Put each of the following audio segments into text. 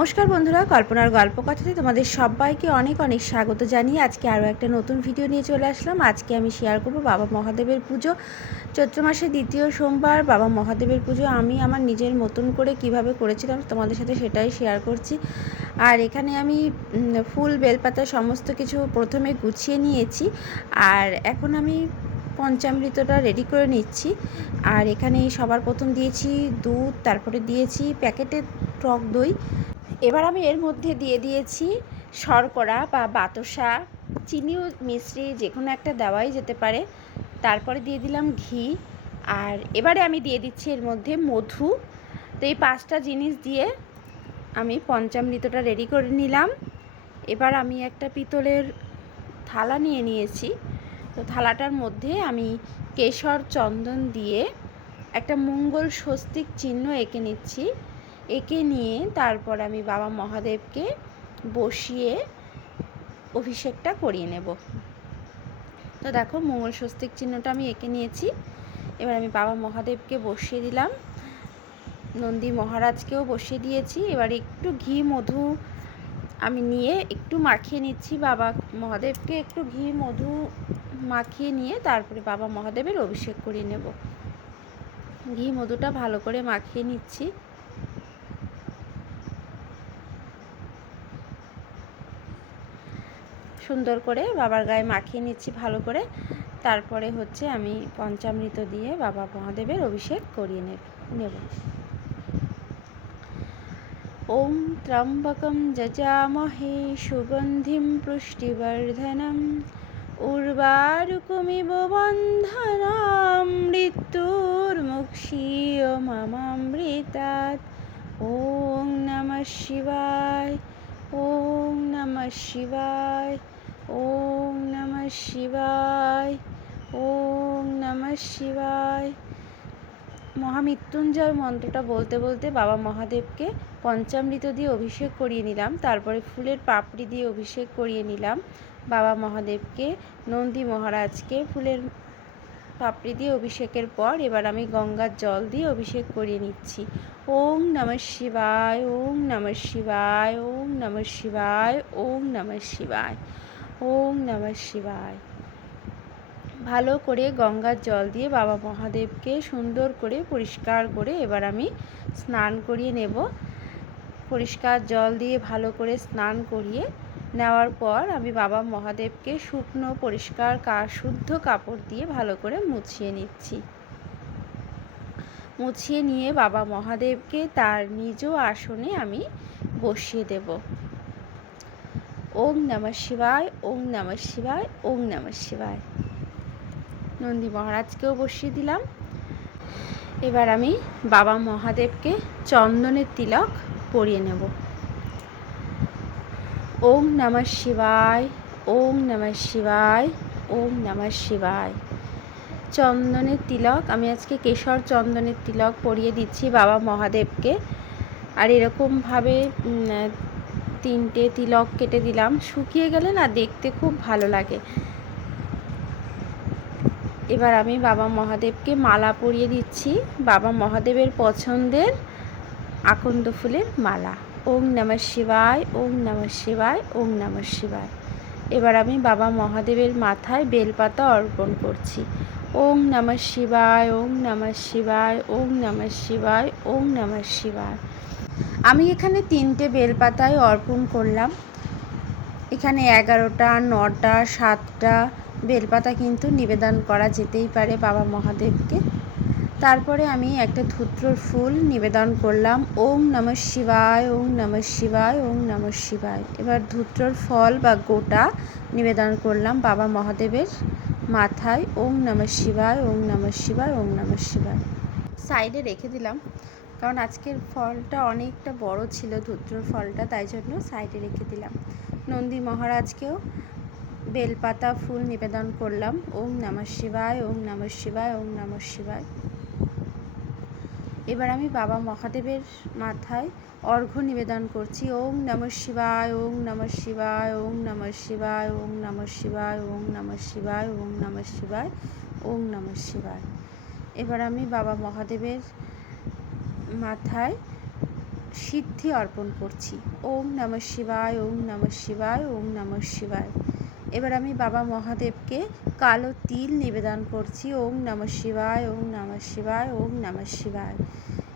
নমস্কার বন্ধুরা, কল্পনার গল্প কথাতে তোমাদের সবাইকে অনেক অনেক স্বাগত জানিয়ে আজকে আরও একটা নতুন ভিডিও নিয়ে চলে আসলাম। আজকে আমি শেয়ার করব বাবা মহাদেবের পুজো। চৈত্র মাসের দ্বিতীয় সোমবার বাবা মহাদেবের পুজো। আমি আমার নিজের মতন করে কীভাবে করেছিলাম তোমাদের সাথে সেটাই শেয়ার করছি। আর এখানে আমি ফুল, বেলপাতা সমস্ত কিছু প্রথমে গুছিয়ে নিয়েছি। আর এখন আমি পঞ্চামৃতটা রেডি করে নিচ্ছি। আর এখানে সবার প্রথম দিয়েছি দুধ, তারপরে দিয়েছি প্যাকেটের টক দই। এবার আমি এর মধ্যে দিয়ে দিয়েছি শর্করা বা বাতাসা চিনিও মিশ্রি যে কোনো একটা দেওয়াই যেতে পারে। তারপরে দিয়ে দিলাম ঘি। আর এবারে আমি দিয়ে দিচ্ছি এর মধ্যে মধু। তো এই পাঁচটা জিনিস দিয়ে আমি পঞ্চামৃতটা রেডি করে নিলাম। এবার আমি একটা পিতলের থালা নিয়ে নিয়েছি। তো থালাটার মধ্যে আমি কেশর চন্দন দিয়ে একটা মঙ্গল স্বস্তিক চিহ্ন এঁকে নিচ্ছি। এঁকে নিয়ে তারপর আমি বাবা মহাদেবকে বসিয়ে অভিষেকটা করিয়ে নেব। তো দেখো মঙ্গল স্বস্তিক চিহ্নটা আমি এঁকে নিয়েছি। এবার আমি বাবা মহাদেবকে বসিয়ে দিলাম। নন্দী মহারাজকেও বসিয়ে দিয়েছি। এবার একটু ঘি, মধু আমি নিয়ে একটু মাখিয়ে নিচ্ছি বাবা মহাদেবকে। একটু ঘি, মধু মাখিয়ে নিয়ে তারপরে বাবা মহাদেবের অভিষেক করিয়ে নেব। ঘি, মধুটা ভালো করে মাখিয়ে নিচ্ছি। সুন্দর করে বাবার গায়ে মাখিয়ে নিচ্ছি ভালো করে। তারপরে হচ্ছে আমি পঞ্চামৃত দিয়ে বাবা মহাদেবের অভিষেক করিয়ে নেব। ওম ত্র্যম্বকম যজামহে সুগন্ধিম পুষ্টিবর্ধনম উর্বারুকমিব বন্ধনাম মৃত্যুর্মুক্ষীয় মামামৃতাৎ। ওং নমঃ শিবায় ওং নমঃ শিবায়। ওং নমঃ শিবায়, ওম নমঃ শিবায়। মহামৃত্যুঞ্জয় মন্ত্রটা বলতে বলতে বাবা মহাদেবকে পঞ্চামৃত দিয়ে অভিষেক করিয়ে নিলাম, তারপরে ফুলের পাপড়ি দিয়ে অভিষেক করিয়ে নিলাম। বাবা মহাদেবকে, নন্দী মহারাজকে ফুলের পাপড়ি দিয়ে অভিষেকের পর এবার আমি গঙ্গার জল দিয়ে অভিষেক করিয়ে নিচ্ছি। ওম নমঃ শিবায় ওং নমঃ শিবায়, ওম নমঃ শিবায় ওং নমঃ শিবায়। ওং নমঃ শিবায়। ভালো করে গঙ্গার জল দিয়ে বাবা মহাদেবকে সুন্দর করে পরিষ্কার করে এবার আমি স্নান করিয়ে নেব। পরিষ্কার জল দিয়ে ভালো করে স্নান করিয়ে নেওয়ার পর আমি বাবা মহাদেবকে শুকনো, পরিষ্কার, কা, শুদ্ধ কাপড় দিয়ে ভালো করে মুছিয়ে নিচ্ছি। মুছিয়ে নিয়ে বাবা মহাদেবকে তার নিজ আসনে আমি বসিয়ে দেব। ওম নমঃ শিবায়, ওম নমঃ শিবায়, ওম নমঃ শিবায়। নন্দী মহারাজকেও বসিয়ে দিলাম। এবার আমি বাবা মহাদেবকে চন্দনের তিলক পরিয়ে নেব। ওম নমঃ শিবায়, ওম নমঃ শিবায়, ওম নমঃ শিবায়। চন্দনের তিলক, আমি আজকে কেশর চন্দনের তিলক পরিয়ে দিচ্ছি বাবা মহাদেবকে। আর এরকমভাবে তিনটে তিলক কেটে দিলাম। শুকিয়ে গেলে না দেখতে খুব ভালো লাগে। এবার আমি বাবা মহাদেবকে মালা পরিয়ে দিচ্ছি। বাবা মহাদেবের পছন্দের আকন্দ ফুলের মালা। ওম নমঃ শিবায়, ওম নমঃ শিবায়, ওম নমঃ শিবায়। এবার আমি বাবা মহাদেবের মাথায় বেলপাতা অর্পণ করছি। ওম নমঃ শিবায়, ওম নমঃ শিবায়, ওম নমঃ শিবায়, ওম নমঃ শিবায়। আমি এখানে তিনটে বেলপাতায় অর্পণ করলাম। এখানে এগারোটা, নটা, সাতটা বেলপাতা কিন্তু নিবেদন করা যেতেই পারে বাবা মহাদেবকে। তারপরে আমি একটা ধুত্রর ফুল নিবেদন করলাম। ওম নমঃ শিবায়, ওম নমঃ শিবায়, ওম নমঃ শিবায়। এবার ধুত্রর ফল বা গোটা নিবেদন করলাম বাবা মহাদেবের মাথায়। ওম নমঃ শিবায়, ওম নমঃ শিবায়, ওম নমঃ শিবায়। সাইডে রেখে দিলাম। কারণ আজকের ফলটা অনেকটা বড় ছিল ধূত্রর ফলটা তাই জন্য সাইডে রেখে দিলাম নন্দী মহারাজকেও বেলপাতা ফুল নিবেদন করলাম ওম নমঃ শিবায় ওম নমঃ শিবায় ওম নমঃ শিবায় এবার আমি বাবা মহাদেবের মাথায় অর্ঘ্য নিবেদন করছি ওম নমঃ শিবায় ওম নমঃ শিবায় ওম নমঃ শিবায় ওম নমঃ শিবায় ওম নমঃ শিবায় ওম নমঃ শিবায় ওম নমঃ শিবায় এবার আমি বাবা মহাদেবের মাথায় সিদ্ধি অর্পণ করছি। ওম নম শিবায়, ওম নম শিবায়, ওম নম শিবায়। এবার আমি বাবা মহাদেবকে কালো তিল নিবেদন করছি। ওম নম শিবায়, ওম নম শিবায়, ওম নম শিবায়।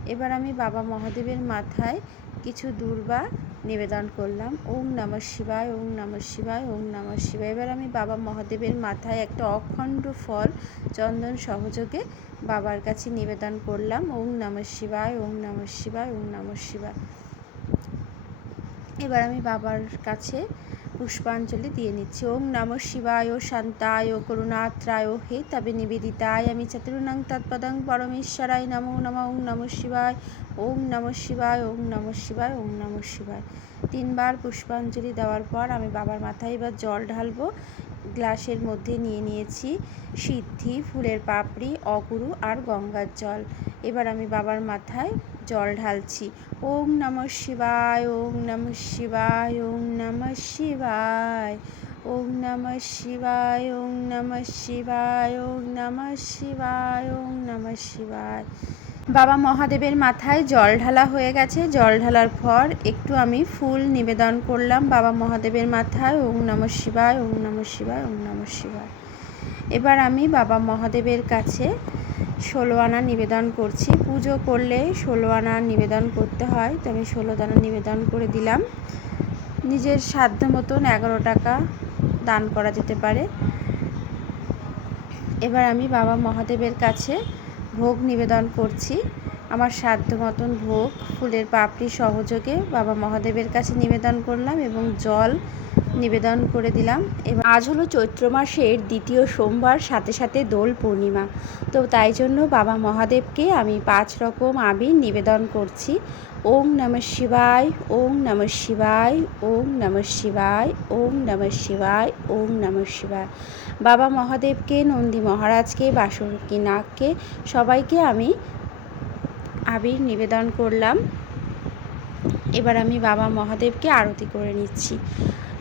এবার আমি বাবা মহাদেবের মাথায় কিছু দূর্বা নিবেদন করলাম। ওম নম শিবায় ওম নম শিবায় ওম নম শিবায়। এবার আমি বাবা মহাদেবের মাথায় একটা অখণ্ড ফল, চন্দন সহযোগে বাবার কাছে নিবেদন করলাম। ওম নম শিবায় ওম নম শিবায় ওম নম শিবায়। এবার আমি বাবার কাছে পুষ্পাঞ্জলি দিয়ে নিচ্ছি। ওম নম শিবায় শান্তায় করুণাত্রায় হে তবে নিবেদিতায়। আমি চতুর্ণং তৎপদং পরমেশ্বরায় নমো নম, ওম নম শিবায়, ওম নম শিবায়, ওম নম শিবায়, ওম নম শিবায়। তিনবার পুষ্পাঞ্জলি দেওয়ার পর আমি বাবার মাথায় এবার জল ঢালবো। গ্লাসের মধ্যে নিয়ে নিয়েছি সিদ্ধি, ফুলের পাপড়ি, অগুরু আর গঙ্গার জল। এবার আমি বাবার মাথায় জল ঢালছি ওম নম শিবায় ওম নম শিবায় ওম নম শিবায় ওম নম শিবায় ওম নম শিবায় ওম নম শিবায় ওম নম শিবায় বাবা মহাদেবের মাথায় জল ঢালা হয়ে গেছে জল ঢালার পর একটু আমি ফুল নিবেদন করলাম বাবা মহাদেবের মাথায় ওম নম শিবায় ওম নম শিবায় ওম নম শিবায় এবার আমি বাবা মহাদেবের কাছে ষোলো আনা নিবেদন করছি। পুজো করলে ষোলো আনা নিবেদন করতে হয়, তো আমি ষোলো দানা নিবেদন করে দিলাম। নিজের সাধ্য মতন এগারো টাকা দান করা যেতে পারে। এবার আমি বাবা মহাদেবের কাছে ভোগ নিবেদন করছি। আমার সাধ্য মতন ভোগ, ফুলের পাপড়ি সহযোগে বাবা মহাদেবের কাছে নিবেদন করলাম এবং জল নিবেদন করে দিলাম। এবার আজ হলো চৈত্র মাসের দ্বিতীয় সোমবার, সাথে সাথে দোল পূর্ণিমা। তো তাই জন্য বাবা মহাদেবকে আমি পাঁচ রকম আবির নিবেদন করছি। ওম নম শিবায়, ওম নম শিবায়, ওম নম শিবায়, ওম নম শিবায়, ওম নম শিবায়। বাবা মহাদেবকে, নন্দী মহারাজকে বাসুকি নাগকে সবাইকে আমি আবির নিবেদন করলাম। এবার আমি বাবা মহাদেবকে আরতি করে নিচ্ছি।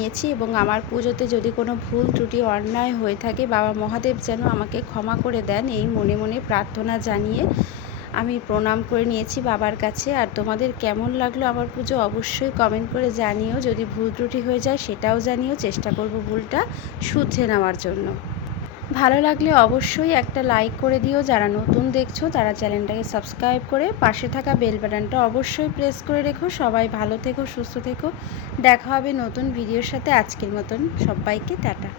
নিয়েছি এবং আমার পুজোতে যদি কোনো ভুল, ত্রুটি, অন্যায় হয়ে থাকে, বাবা মহাদেব যেন আমাকে ক্ষমা করে দেন এই মনে মনে প্রার্থনা জানিয়ে আমি প্রণাম করে নিয়েছি বাবার কাছে। আর তোমাদের কেমন লাগল আমার পুজো অবশ্যই কমেন্ট করে জানিও। যদি ভুল, ত্রুটি হয়ে যায় সেটাও জানিও। চেষ্টা করব ভুলটা শুধরে নেওয়ার জন্য। ভালো লাগলে অবশ্যই একটা লাইক করে দিও। যারা নতুন দেখছ, তারা চ্যানেলটাকে সাবস্ক্রাইব করে পাশে থাকা বেল বাটনটা অবশ্যই প্রেস করে রেখো। সবাই ভালো থেকো, সুস্থ থেকো। দেখা হবে নতুন ভিডিওর সাথে। আজকের মতন সবাইকে টাটা।